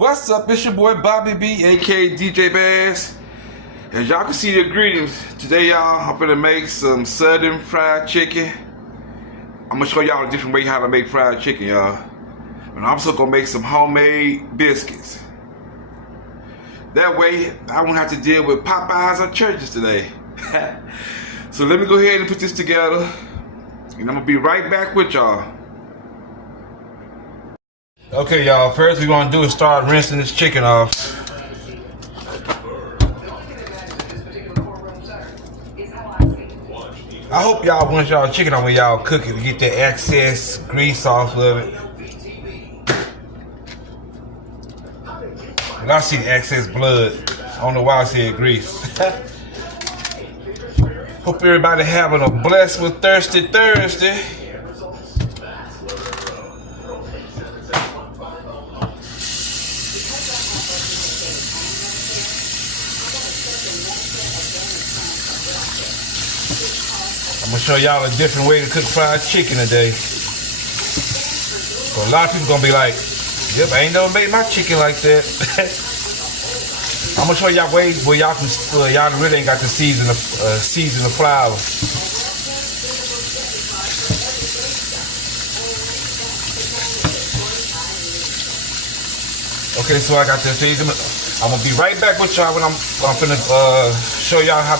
What's up? It's your boy Bobby B, aka DJ Bass. As y'all can see the ingredients, today y'all, I'm gonna make some Southern fried chicken. I'm gonna show y'all a different way how to make fried chicken, y'all. And I'm also gonna make some homemade biscuits. That way, I won't have to deal with Popeyes or churches today. So let me go ahead and put this together, and I'm gonna be right back with y'all. Okay, y'all, first we want to do is start rinsing this chicken off. I hope y'all rinse y'all chicken on when y'all cook it to get that excess grease off of it. And I see the excess blood. I don't know why I said grease. Hope everybody having a blessed with Thirsty Thursday. I'm gonna show y'all a different way to cook fried chicken today. So a lot of people gonna be like, yep, I ain't never made my chicken like that. I'm gonna show y'all ways where y'all can, y'all really ain't got to season the flour. Okay, so I got this season. I'm gonna be right back with y'all when I'm gonna show y'all how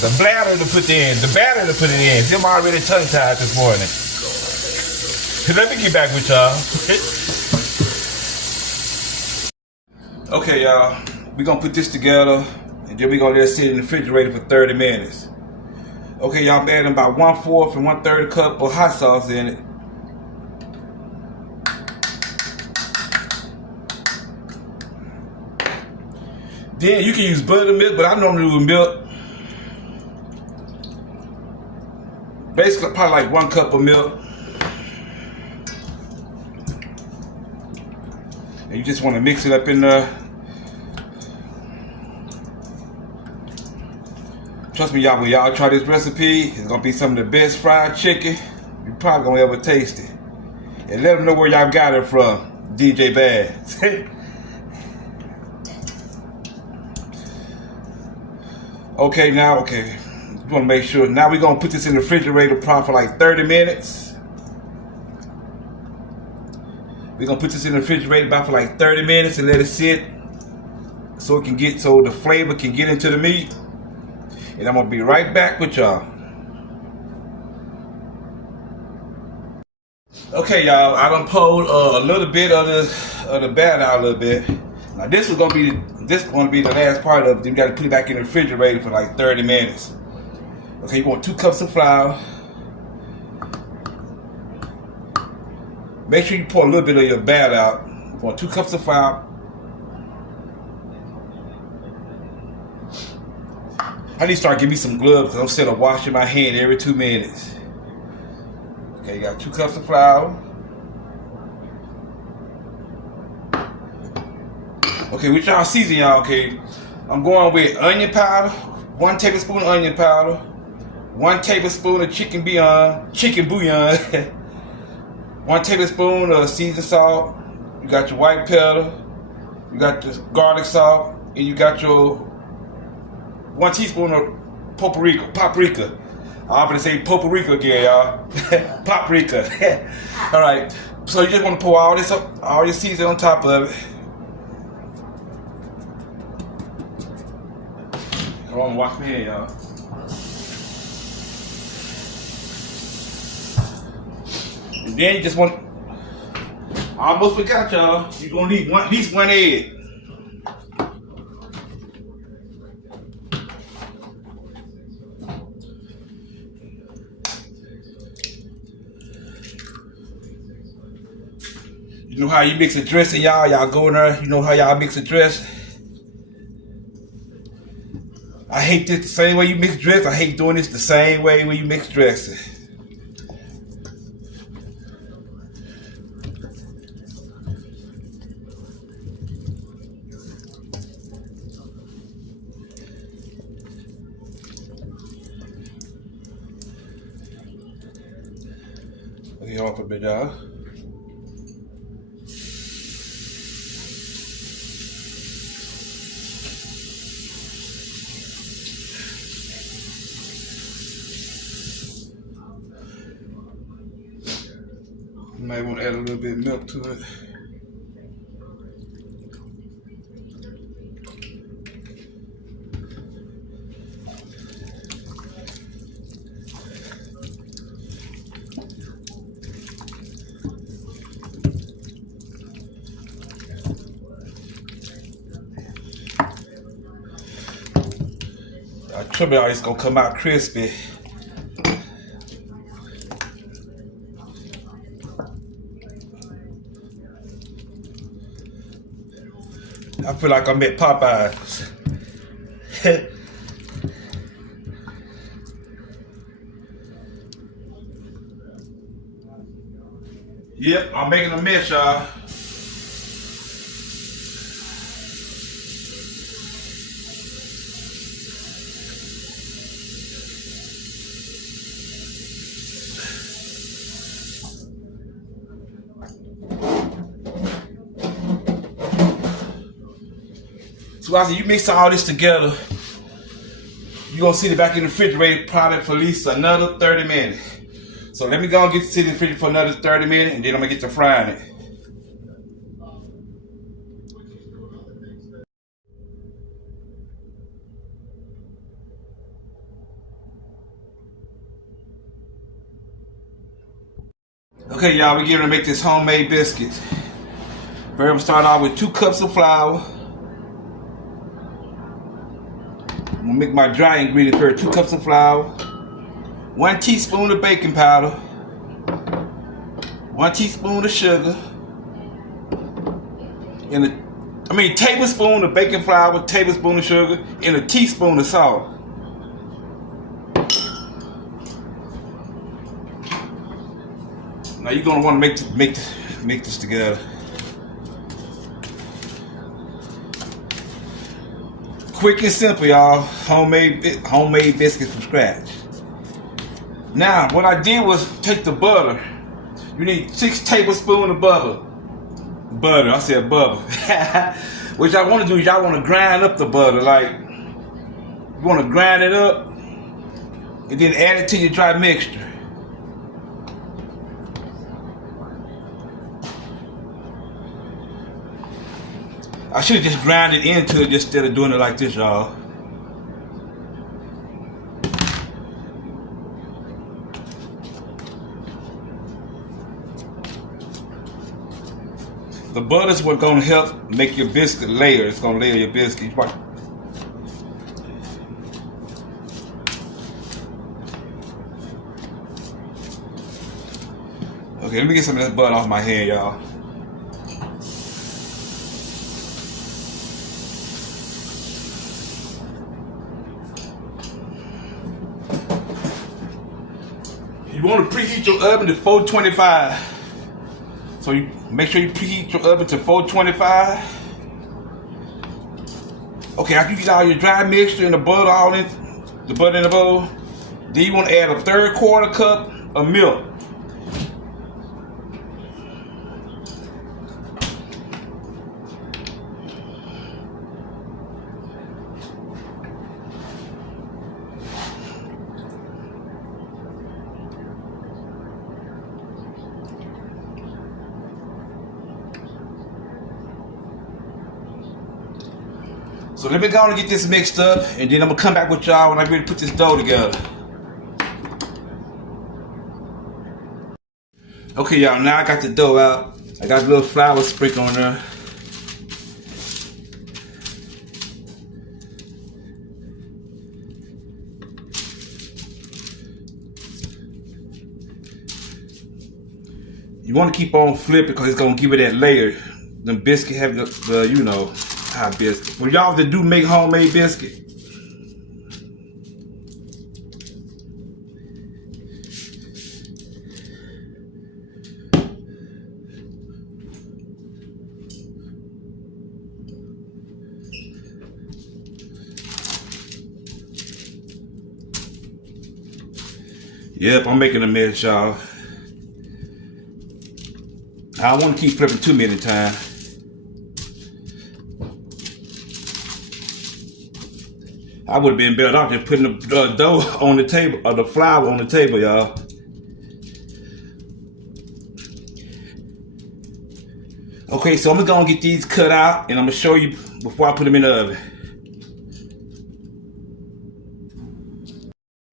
the bladder to put in, the batter to put it in. See, I'm already tongue-tied this morning. Let me get back with y'all. Okay, y'all. We're going to put this together, and then we're going to let it sit in the refrigerator for 30 minutes. Okay, y'all, I'm adding about 1/4 and 1/3 cup of hot sauce in it. Then you can use buttermilk, but I normally do milk. Basically, probably like 1 cup of milk. And you just want to mix it up in there. Trust me, y'all, when y'all try this recipe, it's going to be some of the best fried chicken you probably going to ever taste it. And let them know where y'all got it from, DJ Bass. Okay, now, okay. You want to make sure. Now we're going to put this in the refrigerator probably for like 30 minutes. We're going to put this in the refrigerator about for like 30 minutes and let it sit so it can get, so the flavor can get into the meat. And I'm going to be right back with y'all. Okay, y'all, I done pulled a little bit of the batter out a little bit. Now this is going to be the last part of it. Then you got to put it back in the refrigerator for like 30 minutes. Okay, you want 2 cups of flour. Make sure you pour a little bit of your batter out. You want 2 cups of flour. I need to start getting me some gloves because I'm instead of washing my hand every 2 minutes. Okay, you got 2 cups of flour. Okay, with y'all season, y'all, okay, I'm going with onion powder, 1 tablespoon of onion powder, 1 tablespoon of chicken bouillon, 1 tablespoon of seasoned salt. You got your white pepper, you got your garlic salt, and you got your 1 teaspoon of paprika. I'm gonna say paprika again, y'all. Paprika. All right. So you just want to pour all this up, all your seasoning on top of it. Come on, wash my hand, y'all. And then you just want, I almost forgot, y'all, you're gonna need at least 1 egg. You know how you mix a dressing, y'all? Y'all go in there, you know how y'all mix a dress? I hate this the same way you mix dress. I hate doing this the same way when you mix dressing. Okay, hold on for a minute, y'all. might want to add a little bit of milk to it. I trim it out, it's gonna come out crispy. I feel like I'm at Popeyes. Yep, I'm making a mess, y'all. So after you mix all this together, you're gonna sit it back in the refrigerator probably for at least another 30 minutes. So let me go and get to sit in the refrigerator for another 30 minutes, and then I'm gonna get to frying it. Okay, y'all, we're getting to make this homemade biscuits. First, I'm gonna start off with 2 cups of flour. I'm gonna make my dry ingredient first. 2 cups of flour, 1 teaspoon of baking powder, 1 teaspoon of sugar, and a tablespoon of baking flour, tablespoon of sugar, and a teaspoon of salt. Now you're gonna want to make this together. Quick and simple, y'all. Homemade biscuits from scratch. Now, what I did was take the butter. You need 6 tablespoons of butter. I said butter. What y'all want to do is y'all want to grind up the butter. Like, you want to grind it up and then add it to your dry mixture. I should have just ground it into it instead of doing it like this, y'all. The butter's what's gonna help make your biscuit layer. It's gonna layer your biscuit. Okay, let me get some of this butter off my hand, y'all. You want to preheat your oven to 425. So you make sure you preheat your oven to 425. Okay, after you get all your dry mixture and the butter all in the bowl, then you want to add a 3/4 cup of milk. So let me go and get this mixed up, and then I'm gonna come back with y'all when I ready to put this dough together. Okay, y'all, now I got the dough out. I got a little flour sprinkle on there. You want to keep on flipping because it's gonna give it that layer. The biscuit have the you know. Hot biscuit. For y'all that do make homemade biscuit, yep, I'm making a mess, y'all. I don't want to keep flipping too many times. I would have been better off just putting the dough on the table, or the flour on the table, y'all. Okay, so I'm just gonna get these cut out and I'm gonna show you before I put them in the oven.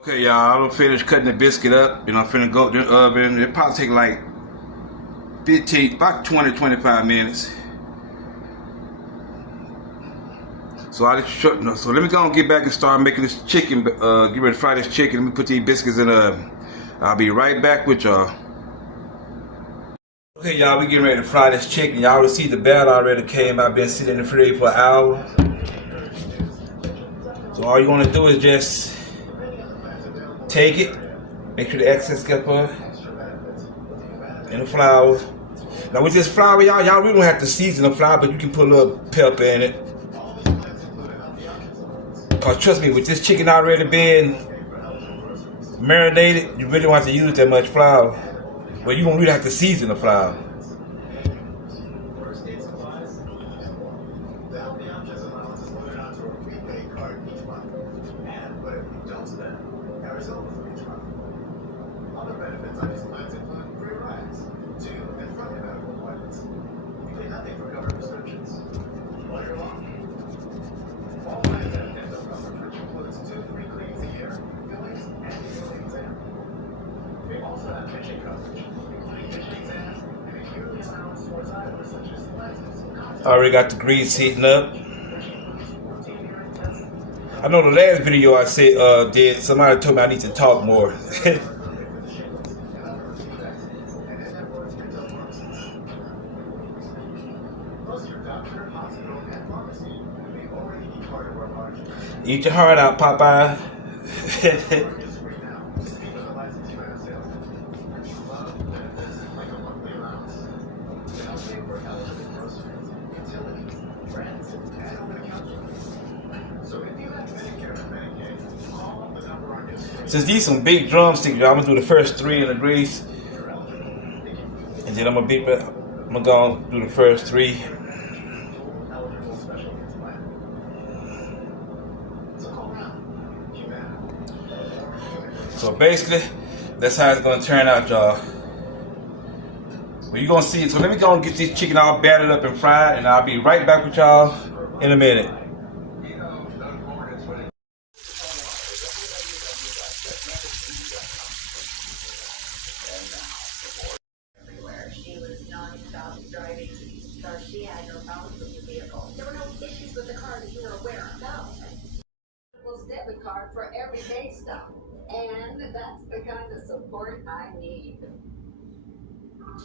Okay, y'all, I done finished cutting the biscuit up and I'm finna go to the oven. It probably take like about 20-25 minutes. So so let me go and get back and start making this chicken, get ready to fry this chicken. Let me put these biscuits in the oven. I'll be right back with y'all. Okay, y'all, we getting ready to fry this chicken. Y'all already see the batter already came. I've been sitting in the fridge for an hour. So all you want to do is just take it, make sure the excess get up in the flour. Now with this flour, y'all really don't have to season the flour, but you can put a little pepper in it. Cause trust me, with this chicken already being marinated, you really don't have to use that much flour. But you don't really have to season the flour. I already got the grease heating up. I know the last video I said somebody told me I need to talk more. Eat your heart out, Popeye. Since these some big drumsticks, y'all, I'm gonna do the first 3 in the grease, and then I'm gonna go do the first 3. So basically, that's how it's gonna turn out, y'all. Well, you're gonna see it. So let me go and get this chicken all battered up and fried, and I'll be right back with y'all in a minute. She was non-stop driving, so she had no problems with the vehicle. There were no issues with the car that you were aware of, no. Debit card for everyday stuff, and that's the kind of support I need.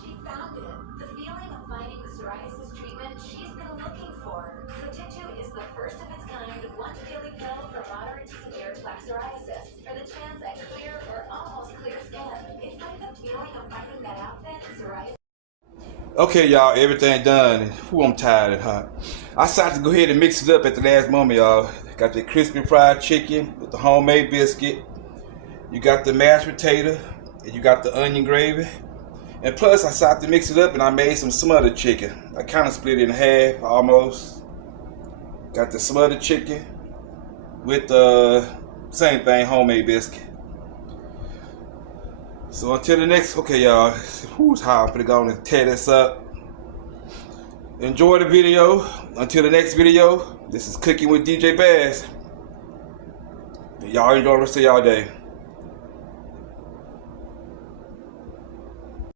She found it. The feeling of finding the psoriasis treatment she's been looking for. Sotittu is the first of its kind, once daily pill for moderate to severe plaque psoriasis. For the chance at clear or almost clear skin. It's like the feeling of finding that outfit, psoriasis. Okay, y'all, everything done. Whew, I'm tired and hot. I decided to go ahead and mix it up at the last moment, y'all. Got the crispy fried chicken with the homemade biscuit. You got the mashed potato, and you got the onion gravy. And plus, I decided to mix it up, and I made some smothered chicken. I kind of split it in half, almost. Got the smothered chicken with the same thing, homemade biscuit. So until the next, okay, y'all, who's hot? I'm gonna go and tear this up. Enjoy the video. Until the next video, this is Cooking with DJ Bass. Y'all enjoy the rest of y'all day.